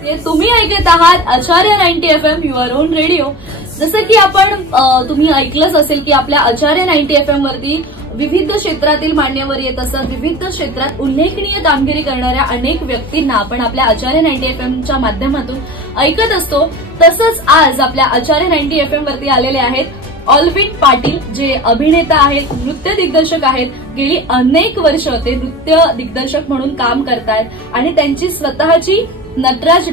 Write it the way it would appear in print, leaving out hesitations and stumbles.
तुम्ही ऐकत आहात आचार्य 90 FM युअर ओन रेडिओ। जसं की आपण तुम्ही ऐकलंच असेल की आपल्या आचार्य 90 FM वरती विविध क्षेत्रातील मान्यवर येत असतात। विविध क्षेत्रात उल्लेखनीय कामगिरी करणाऱ्या अनेक व्यक्तींना आपण आपल्या आचार्य 90 FM च्या माध्यमातून ऐकत असतो। तसंच आज आपल्या आचार्य 90 FM वरती आलेले आहेत ऑलविन पाटील, जे अभिनेता आहेत, नृत्य दिग्दर्शक आहेत। गेली अनेक वर्ष ते नृत्य दिग्दर्शक म्हणून काम करतायत आणि त्यांची स्वतःची नटराज